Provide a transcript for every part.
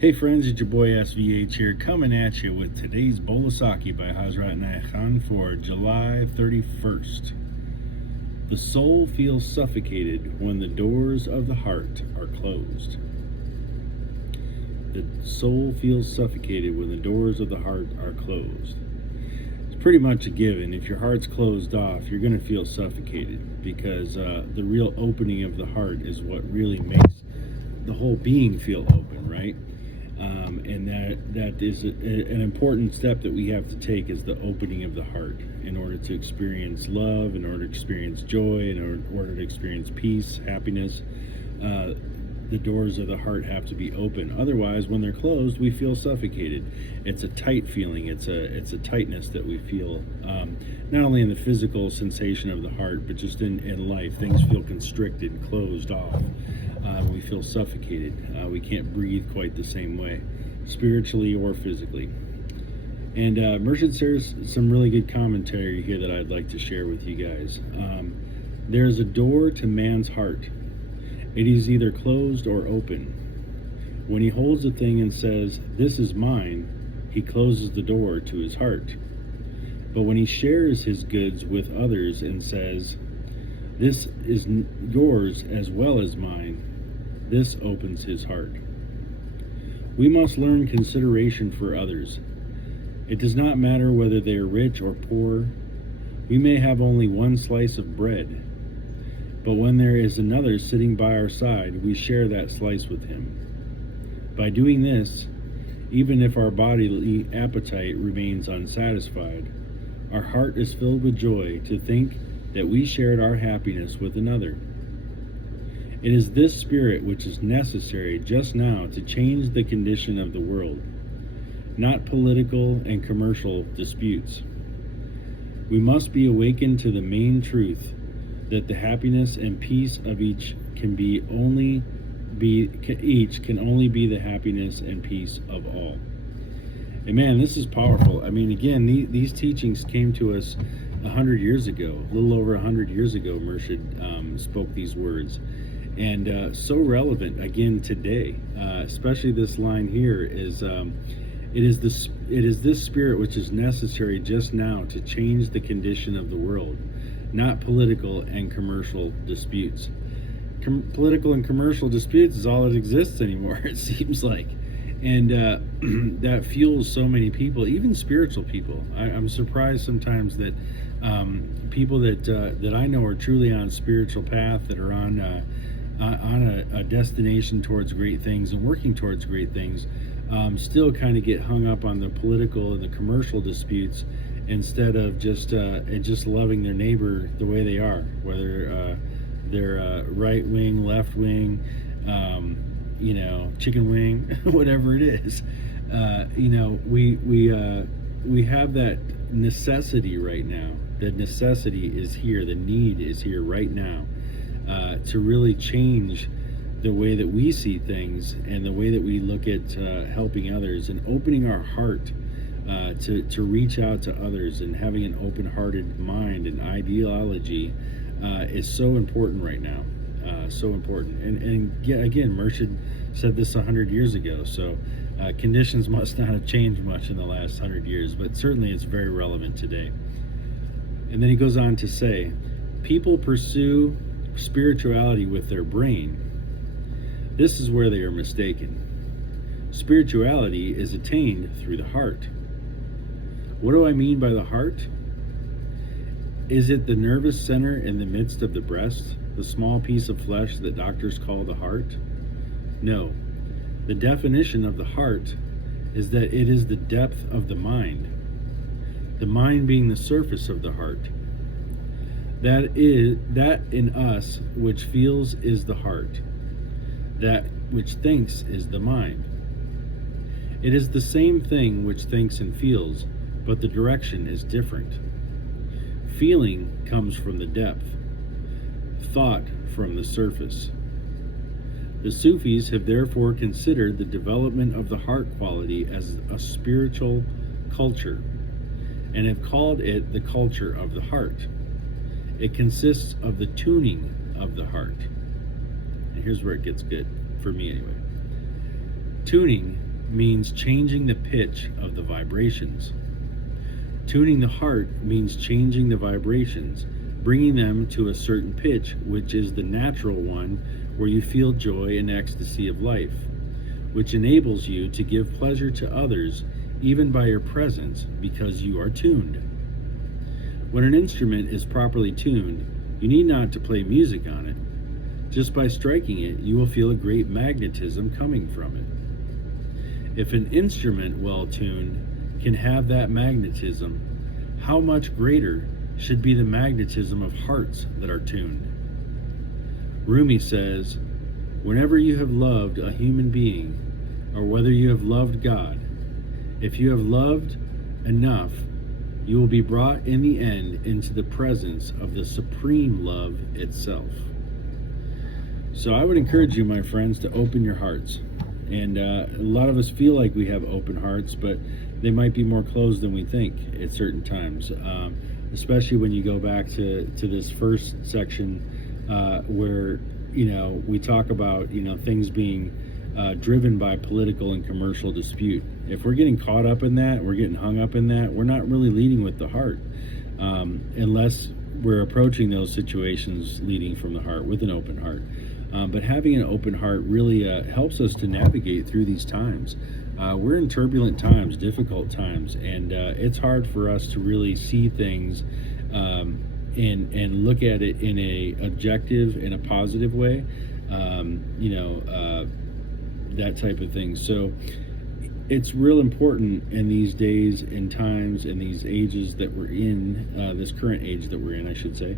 Hey friends, it's your boy SVH here, coming at you with today's bowl of Saki by Hazrat Khan for July 31st. The soul feels suffocated when the doors of the heart are closed. The soul feels suffocated when the doors of the heart are closed. It's pretty much a given. If your heart's closed off, you're going to feel suffocated because the real opening of the heart is what really makes the whole being feel open, right? And that is an important step that we have to take, is the opening of the heart in order to experience love, in order to experience joy, in order to experience peace, happiness. The doors of the heart have to be open. Otherwise, when they're closed, we feel suffocated. It's a tight feeling. It's a tightness that we feel, not only in the physical sensation of the heart, but just in life. Things feel constricted, closed off. We feel suffocated. We can't breathe quite the same way, spiritually or physically. And Murshid shares some really good commentary here that I'd like to share with you guys. There's a door to man's heart. It is either closed or open. When he holds a thing and says, "This is mine," he closes the door to his heart. But when he shares his goods with others and says, "This is yours as well as mine," this opens his heart. We must learn consideration for others. It does not matter whether they are rich or poor. We may have only one slice of bread, but when there is another sitting by our side, we share that slice with him. By doing this, even if our bodily appetite remains unsatisfied, our heart is filled with joy to think that we shared our happiness with another. It is this spirit which is necessary just now to change the condition of the world, not political and commercial disputes. We must be awakened to the main truth that the happiness and peace of each can only be the happiness and peace of all. And man, this is powerful. I mean, again, these teachings came to us 100 years ago, a little over 100 years ago. Murshid spoke these words, and so relevant again today. Especially this line here is, it is this spirit which is necessary just now to change the condition of the world, not political and commercial disputes. Political and commercial disputes is all that exists anymore, it seems like. And that fuels so many people, even spiritual people. I'm surprised sometimes that people that I know are truly on a spiritual path, that are on a destination towards great things and working towards great things, still kind of get hung up on the political and the commercial disputes, instead of just loving their neighbor the way they are, whether they're right wing, left wing, chicken wing, whatever it is. We have that necessity right now. The necessity is here. The need is here right now, to really change the way that we see things and the way that we look at helping others and opening our heart to reach out to others, and having an open-hearted mind and ideology is so important right now. So important. And again, Murshid said this 100 years ago, so conditions must not have changed much in the last 100 years, but certainly it's very relevant today. And then he goes on to say, people pursue spirituality with their brain. This is where they are mistaken. Spirituality is attained through the heart. What do I mean by the heart? Is it the nervous center in the midst of the breast, the small piece of flesh that doctors call the heart? No. The definition of the heart is that it is the depth of the mind mind being the surface of the heart. That in us which feels is the heart. That which thinks is the mind. It is the same thing which thinks and feels, but the direction is different. Feeling comes from the depth, thought from the surface. The Sufis have therefore considered the development of the heart quality as a spiritual culture, and have called it the culture of the heart. It consists of the tuning of the heart. And here's where it gets good, for me anyway. Tuning means changing the pitch of the vibrations. Tuning the heart means changing the vibrations, bringing them to a certain pitch, which is the natural one where you feel joy and ecstasy of life, which enables you to give pleasure to others even by your presence because you are tuned. When an instrument is properly tuned, you need not to play music on it. Just by striking it, you will feel a great magnetism coming from it. If an instrument well tuned can have that magnetism, how much greater should be the magnetism of hearts that are tuned? Rumi says, whenever you have loved a human being, or whether you have loved God, if you have loved enough, you will be brought in the end into the presence of the supreme love itself. So I would encourage you, my friends, to open your hearts. And a lot of us feel like we have open hearts, but they might be more closed than we think at certain times. Especially when you go back to this first section where, we talk about, things being driven by political and commercial dispute. If we're getting caught up in that, we're getting hung up in that, we're not really leading with the heart, unless we're approaching those situations leading from the heart with an open heart. But having an open heart really helps us to navigate through these times. We're in turbulent times, difficult times, and it's hard for us to really see things and look at it in a objective, in a positive way, that type of thing. So it's real important in these days and times and these ages that we're in, this current age that we're in, I should say,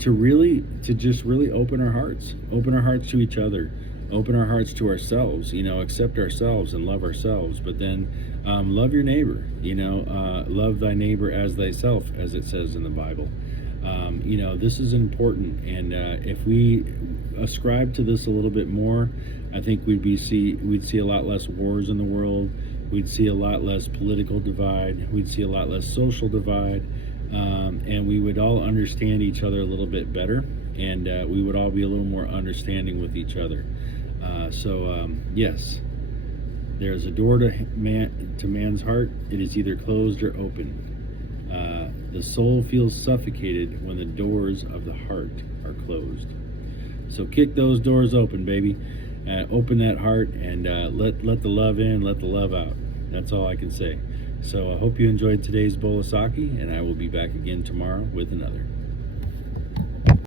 to just really open our hearts to each other, open our hearts to ourselves, accept ourselves and love ourselves, but then love your neighbor, love thy neighbor as thyself, as it says in the Bible. This is important, and if we ascribe to this a little bit more, I think we'd see a lot less wars in the world. We'd see a lot less political divide. We'd see a lot less social divide, and we would all understand each other a little bit better, and we would all be a little more understanding with each other. Yes, there's a door to man's heart. It is either closed or open. The soul feels suffocated when the doors of the heart are closed. So kick those doors open, baby. Open that heart and let the love in, let the love out. That's all I can say. So I hope you enjoyed today's bowl of Saki, and I will be back again tomorrow with another.